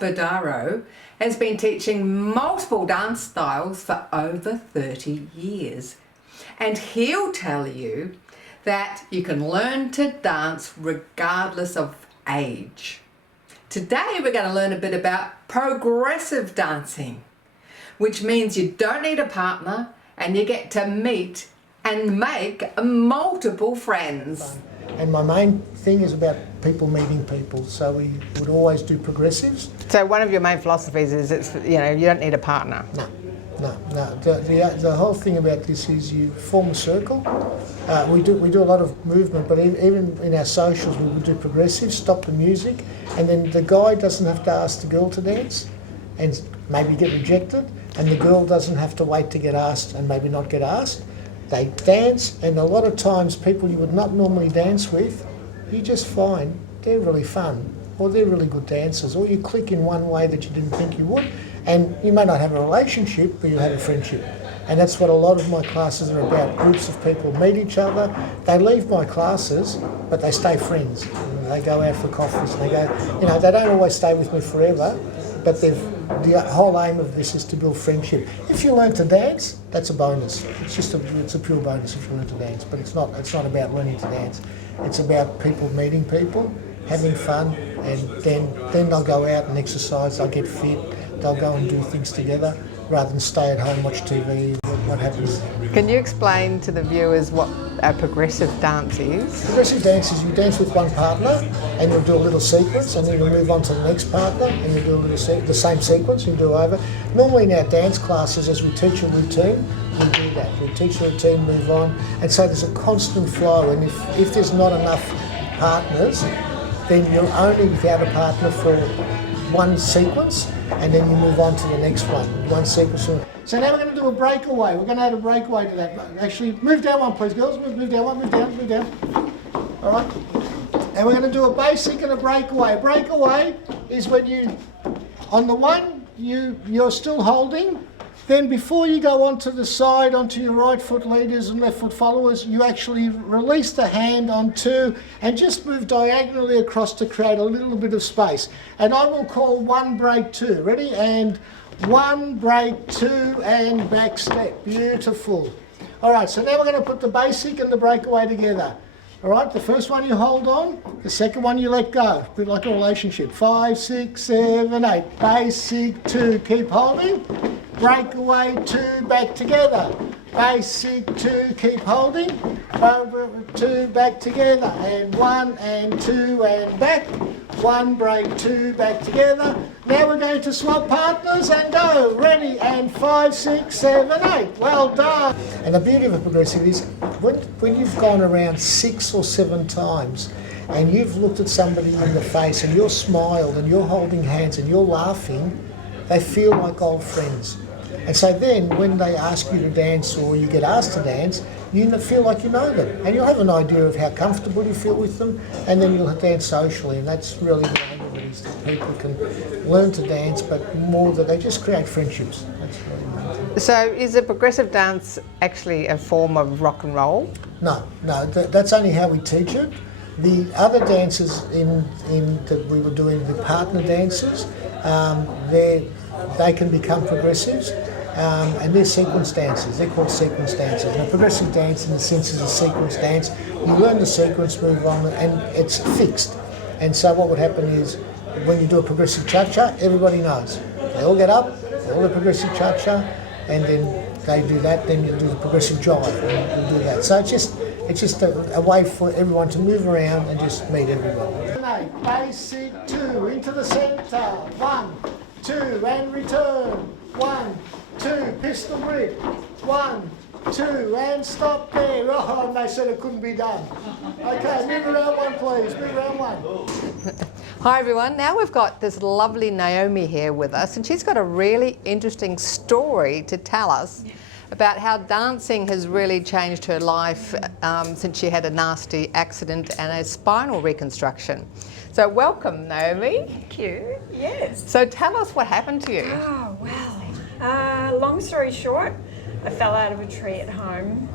Spadaro has been teaching multiple dance styles for over 30 years. And he'll tell you that you can learn to dance regardless of age. Today we're going to learn a bit about progressive dancing, which means you don't need a partner and you get to meet and make multiple friends. And my main thing is about people meeting people, so we would always do progressives. So one of your main philosophies is you don't need a partner. No. The whole thing about this is you form a circle. We do a lot of movement, but even in our socials we would do progressives, stop the music, and then the guy doesn't have to ask the girl to dance and maybe get rejected, and the girl doesn't have to wait to get asked and maybe not get asked. They dance, and a lot of times people you would not normally dance with, you just find they're really fun, or they're really good dancers, or you click in one way that you didn't think you would, and you may not have a relationship, but you have a friendship. And that's what a lot of my classes are about. Groups of people meet each other, they leave my classes, but they stay friends. They go out for coffees, and they don't always stay with me forever, but the whole aim of this is to build friendship. If you learn to dance, that's a bonus. It's a pure bonus if you learn to dance, but it's not about learning to dance. It's about people meeting people, having fun, and then they'll go out and exercise, they'll get fit, they'll go and do things together rather than stay at home, watch TV, what happens. Can you explain to the viewers what a progressive dance is? Progressive dance is you dance with one partner and you'll do a little sequence, and then you'll move on to the next partner and you'll do a little the same sequence, you do over. Normally in our dance classes, as we teach a routine, we do that. We teach a routine, move on, and so there's a constant flow, and if there's not enough partners, then you'll only have a partner for one sequence, and then you move on to the next one sequence. So now we're going to do a breakaway. We're going to add a breakaway to that. Actually, move down one, please, girls. Move down. All right. And we're going to do a basic and a breakaway. A breakaway is when you, on the one, you're still holding. Then before you go onto the side, onto your right foot leaders and left foot followers, you actually release the hand on two and just move diagonally across to create a little bit of space. And I will call one, break, two. Ready? And one, break, two, and back step. Beautiful. All right, so now we're going to put the basic and the breakaway together. All right, the first one you hold on, the second one you let go. A bit like a relationship. 5, 6, 7, 8. Basic, two, keep holding. Breakaway, two, back together. Basic, two, keep holding. Two, back together. And one, and two, and back. One, break, two, back together. Now we're going to swap partners and go. Ready, and 5, 6, 7, 8. Well done. And the beauty of a progressive is when you've gone around 6 or 7 times and you've looked at somebody in the face and you're smiled and you're holding hands and you're laughing, they feel like old friends. And so then when they ask you to dance or you get asked to dance, you feel like you know them. And you'll have an idea of how comfortable you feel with them, and then you'll dance socially. And that's really the aim of it, is that people can learn to dance, but more that they just create friendships. That's really amazing. So is a progressive dance actually a form of rock and roll? No, that's only how we teach it. The other dances that we were doing, the partner dances, they can become progressives, and they're sequence dances. They're called sequence dances. Now, progressive dance, in the sense, is a sequence dance. You learn the sequence, move on, and it's fixed. And so what would happen is, when you do a progressive cha-cha, everybody knows. They all get up, they all do progressive cha-cha, and then they do that. Then you do the progressive jive, and you do that. So it's just a way for everyone to move around and just meet everyone. Basic, two, into the centre. 1, 2, and return. 1, 2, pistol grip. 1, 2, and stop there. Oh, and they said it couldn't be done. Okay, move around one, please. Move around one. Hi everyone, now we've got this lovely Naomi here with us, and she's got a really interesting story to tell us about how dancing has really changed her life since she had a nasty accident and a spinal reconstruction. So welcome, Naomi. Thank you. Yes. So tell us what happened to you. Oh, well, long story short, I fell out of a tree at home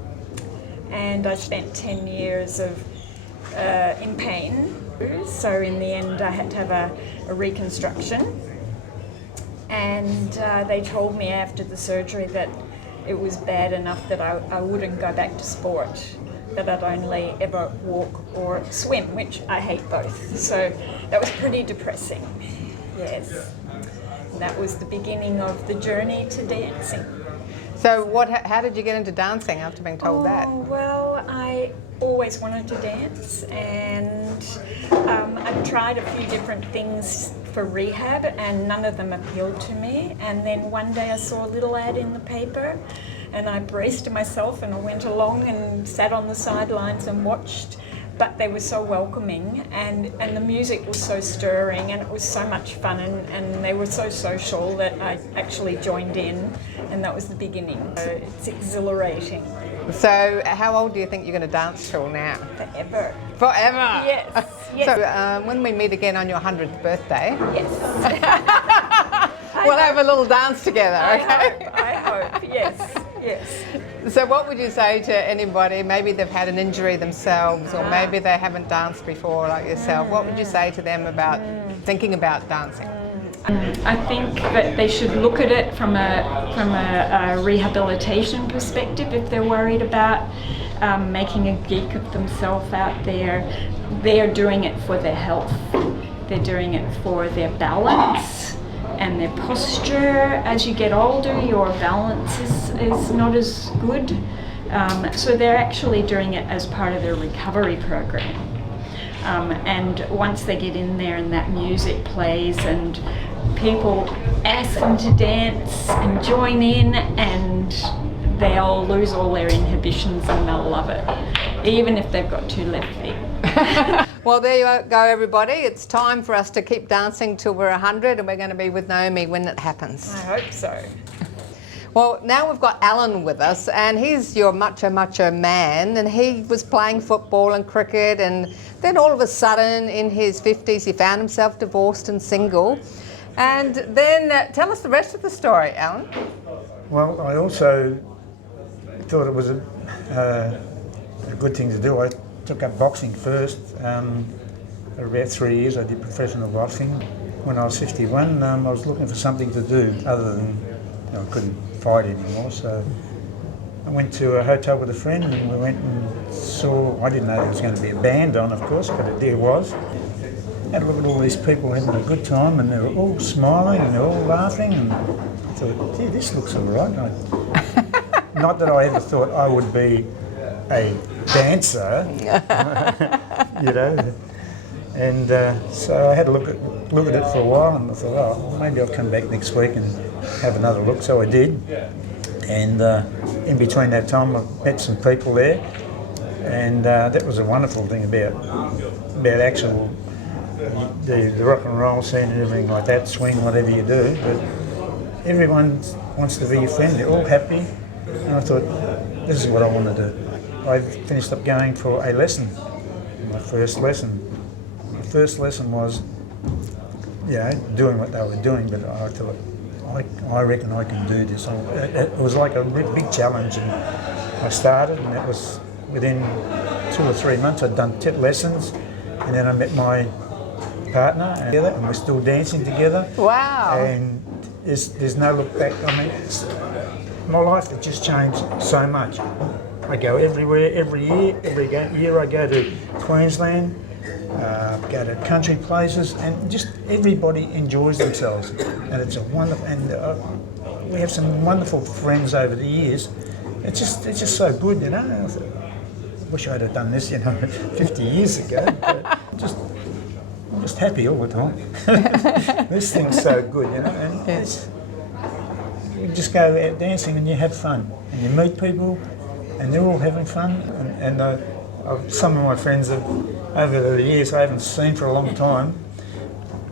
and I spent 10 years in pain. So in the end I had to have a reconstruction, and they told me after the surgery that it was bad enough that I wouldn't go back to sport, that I'd only ever walk or swim, which I hate both. So that was pretty depressing, yes. And that was the beginning of the journey to dancing. So how did you get into dancing after being told that? Well, I always wanted to dance, and I tried a few different things for rehab, and none of them appealed to me. And then one day I saw a little ad in the paper, and I braced myself and I went along and sat on the sidelines and watched. But they were so welcoming, and the music was so stirring, and it was so much fun, and they were so social that I actually joined in, and that was the beginning. So it's exhilarating. So how old do you think you're going to dance till now? Forever. Forever? Yes. Yes. So when we meet again on your 100th birthday, Yes. we'll have a little dance together, okay? I hope. Yes. Yes. So what would you say to anybody, maybe they've had an injury themselves, or maybe they haven't danced before like yourself, what would you say to them about thinking about dancing? I think that they should look at it from a rehabilitation perspective. If they're worried about making a geek of themselves out there, they're doing it for their health. They're doing it for their balance and their posture. As you get older, your balance is not as good. So they're actually doing it as part of their recovery program. And once they get in there and that music plays and people ask them to dance and join in, and they'll lose all their inhibitions and they'll love it, even if they've got 2 left feet. Well, there you go, everybody. It's time for us to keep dancing till we're 100, and we're going to be with Naomi when it happens. I hope so. Well, now we've got Alan with us, and he's your mucho man, and he was playing football and cricket, and then all of a sudden in his 50s he found himself divorced and single. And then tell us the rest of the story, Alan. Well, I also thought it was a good thing to do. I took up boxing first. For about 3 years I did professional boxing. When I was 51, I was looking for something to do other than, I couldn't fight anymore. So I went to a hotel with a friend, and we went and saw, I didn't know there was going to be a band on, of course, but there was. Had a look at all these people having a good time, and they were all smiling and they were all laughing, and I thought, gee, this looks all right. Not that I ever thought I would be a dancer, you know. And so I had a look at it for a while, and I thought, oh, maybe I'll come back next week and have another look. So I did, and in between that time I met some people there, and that was a wonderful thing about actual the rock and roll scene and everything like that, swing, whatever you do. But everyone wants to be your friend. They're all happy, and I thought, this is what I want to do. I finished up going for a lesson, my first lesson. The first lesson was, doing what they were doing, but I thought, I reckon I can do this. It was like a big challenge, and I started, and it was within 2 or 3 months I'd done 10 lessons, and then I met my partner together, and we're still dancing together. Wow. And there's no look back. I mean, my life has just changed so much. I go everywhere, every year. Every year I go to Queensland, go to country places, and just everybody enjoys themselves. And it's a wonderful, and we have some wonderful friends over the years. It's just so good, you know. I thought, I wish I'd have done this, 50 years ago. But I'm just happy all the time. This thing's so good, and you just go out dancing and you have fun, and you meet people, and they're all having fun. And some of my friends have, over the years I haven't seen for a long time,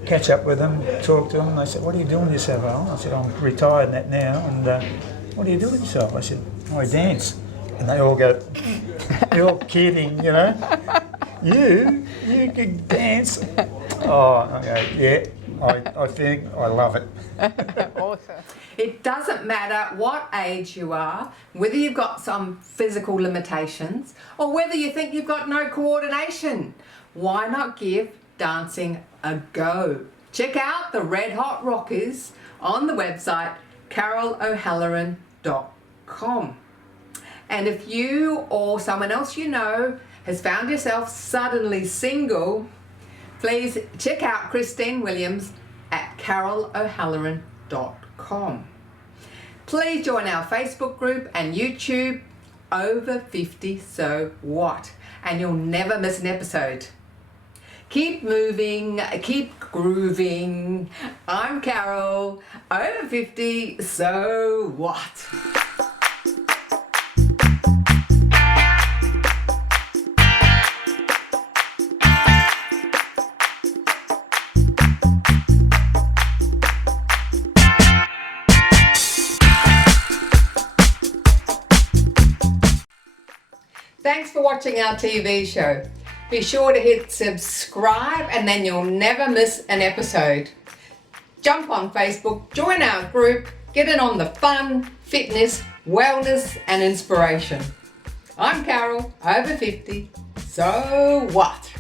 catch up with them, talk to them, and they said, "What are you doing with yourself, Alan?" I said, "I'm retired and that now, and what do you do with yourself?" I said, "I dance." And they all go, "You're kidding, You can dance." Oh, okay, yeah, I think I love it. Awesome. It doesn't matter what age you are, whether you've got some physical limitations or whether you think you've got no coordination. Why not give dancing a go? Check out the Red Hot Rockers on the website carolohalloran.com. And if you or someone else you know has found yourself suddenly single, please check out Christine Williams at carolohalloran.com. Please join our Facebook group and YouTube, Over 50 So What, and you'll never miss an episode. Keep moving, keep grooving. I'm Carol, over 50, so what? Thanks for watching our TV show. Be sure to hit subscribe and then you'll never miss an episode. Jump on Facebook, join our group, get in on the fun, fitness, wellness and inspiration. I'm Carol, over 50, so what?